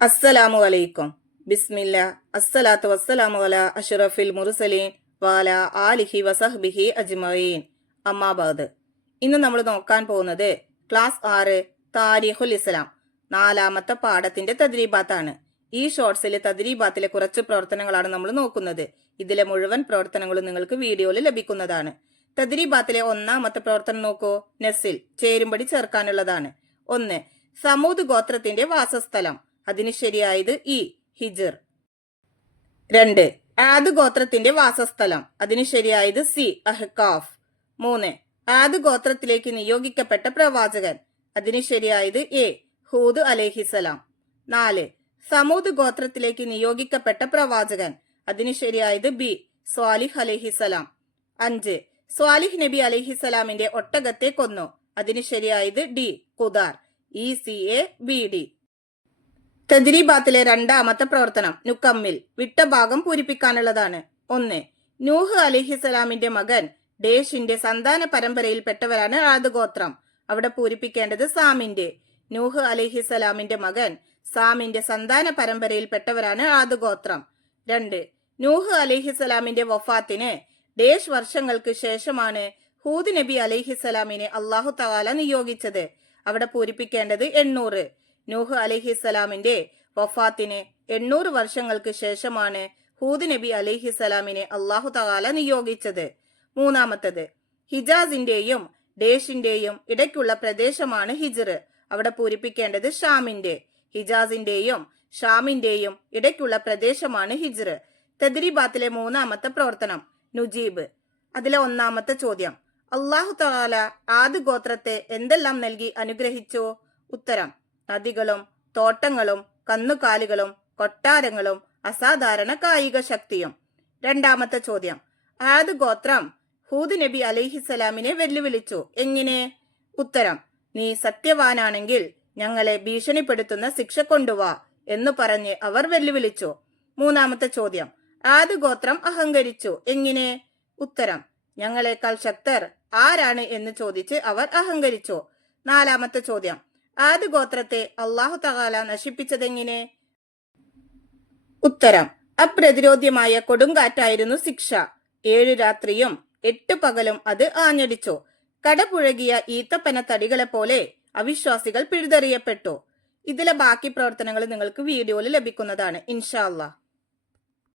അസ്സലാമു അലൈക്കും. ബിസ്മില്ല. അസ്സലാത്തു വസ്സലാമു അലാ അഷ്റഫിൽ മുർസലീൻ വാല ആലിഹി വസഹ്ബിഹി അജ്മഈൻ. അമ്മാബാദ്. ഇന്ന് നമ്മൾ നോക്കാൻ പോകുന്നത് ക്ലാസ് 6 താരിഖുൽ ഇസ്ലാം 4ാമത്തെ പാഠത്തിന്റെ തദ്രീബാത്താണ്. ഈ ഷോർട്സിൽ തദ്രീബാത്തിലെ കുറച്ച് പ്രവർത്തനങ്ങളാണ് നമ്മൾ നോക്കുന്നത്. ഇതിലെ മുഴുവൻ പ്രവർത്തനങ്ങളും നിങ്ങൾക്ക് വീഡിയോയിൽ ലഭിക്കുന്നതാണ്. തദ്രീബാത്തിലെ 1ാമത്തെ പ്രവർത്തനം നോക്കൂ. നെസിൽ ചേരുംപടി ചേർക്കാനുള്ളതാണ്. 1. സമൂദ് ഗോത്രത്തിന്റെ വാസസ്ഥലം. അതിന് ശരിയായത് ഇ. ഹിജർ. 2. ആദ് ഗോത്രത്തിന്റെ വാസസ്ഥലം. അതിന് ശരിയായത് സി. അഹ്കാഫ്. 3. ആദ് ഗോത്രത്തിലേക്ക് നിയോഗിക്കപ്പെട്ട പ്രവാചകൻ. അതിന് ശരിയായത് എ. ഹൂദ് അലൈഹിസലാം. 4. സമൂദ് ഗോത്രത്തിലേക്ക് നിയോഗിക്കപ്പെട്ട പ്രവാചകൻ. അതിന് ശരിയായത് ബി. സ്വാലിഹ് അലൈഹിസലാം. 5. സ്വാലിഹ് നബി അലൈഹിസലാമിന്റെ ഒട്ടകത്തെ കൊന്നു. അതിന് ശരിയായത് ഡി. ഖുദാർ. ECABD. തദ്രീബാത്തിലെ 2ാമത്തെ പ്രവർത്തനം നുക്കമ്മിൽ വിട്ട ഭാഗം പൂരിപ്പിക്കാനുള്ളതാണ്. 1. നൂഹ് അലിഹിസലാമിന്റെ മകൻ ഡേഷിന്റെ സന്താന പരമ്പരയിൽപ്പെട്ടവരാണ് ആദ് ഗോത്രം. അവിടെ പൂരിപ്പിക്കേണ്ടത് സാമിന്റെ. നൂഹ് അലിഹിസലാമിന്റെ മകൻ സാമിന്റെ സന്താന പരമ്പരയിൽപ്പെട്ടവരാണ് ആദ് ഗോത്രം. 2. നൂഹ് അലിഹിസലാമിന്റെ വഫാത്തിന് ഡേഷ് വർഷങ്ങൾക്ക് ശേഷമാണ് ഹൂദ് നബി അലിഹിസലാമിനെ അള്ളാഹു തആല നിയോഗിച്ചത്. അവിടെ പൂരിപ്പിക്കേണ്ടത് 800. നൂഹ് അലൈഹിസ്സലാമിന്റെ വഫാത്തിന് 800 വർഷങ്ങൾക്ക് ശേഷമാണ് ഹൂദ് നബി അലൈഹിസ്സലാമിനെ അള്ളാഹു തആല നിയോഗിച്ചത്. 3. ഹിജാസിന്റെയും ഡേഷിന്റെയും ഇടയ്ക്കുള്ള പ്രദേശമാണ് ഹിജ്ർ. അവിടെ പൂരിപ്പിക്കേണ്ടത് ഷാമിന്റെ. ഹിജാസിന്റെയും ഷാമിന്റെയും ഇടയ്ക്കുള്ള പ്രദേശമാണ് ഹിജ്ർ. തദ്രീബാത്തിലെ 3ാമത്തെ പ്രവർത്തനം നുജീബ്. അതിലെ 1ാമത്തെ ചോദ്യം, അള്ളാഹു തആല ആദ് ഗോത്രത്തെ എന്തെല്ലാം നൽകി അനുഗ്രഹിച്ചു? ഉത്തരം, നദികളും തോട്ടങ്ങളും കന്നുകാലികളും കൊട്ടാരങ്ങളും അസാധാരണ കായിക ശക്തിയും. 2ാമത്തെ ചോദ്യം, ആദ് ഗോത്രം ഹൂദ് നബി അലൈഹിസലാമിനെ വെല്ലുവിളിച്ചു. എങ്ങനെ? ഉത്തരം, നീ സത്യവാനാണെങ്കിൽ ഞങ്ങളെ ഭീഷണിപ്പെടുത്തുന്ന ശിക്ഷ കൊണ്ടുവാ എന്ന് പറഞ്ഞ് അവർ വെല്ലുവിളിച്ചു. 3ാമത്തെ ചോദ്യം, ആദ് ഗോത്രം അഹങ്കരിച്ചു. എങ്ങനെ? ഉത്തരം, ഞങ്ങളെക്കാൾ ശക്തർ ആരാണ് എന്ന് ചോദിച്ച് അവർ അഹങ്കരിച്ചു. 4ാമത്തെ ചോദ്യം, ആദ് ഗോത്രത്തെ അള്ളാഹു തആല നശിപ്പിച്ചതെങ്ങനെ? ഉത്തരം, അപ്രതിരോധ്യമായ കൊടുങ്കാറ്റായിരുന്നു ശിക്ഷ. 7 രാത്രിയും 8 പകലും അത് ആഞ്ഞടിച്ചു. കടപുഴകിയ ഈത്തപ്പന തടികളെ പോലെ അവിശ്വാസികൾ പിഴുതെറിയപ്പെട്ടു. ഇതിലെ ബാക്കി പ്രവർത്തനങ്ങൾ നിങ്ങൾക്ക് വീഡിയോയിൽ ലഭിക്കുന്നതാണ്. ഇൻഷാ അല്ലാഹ്.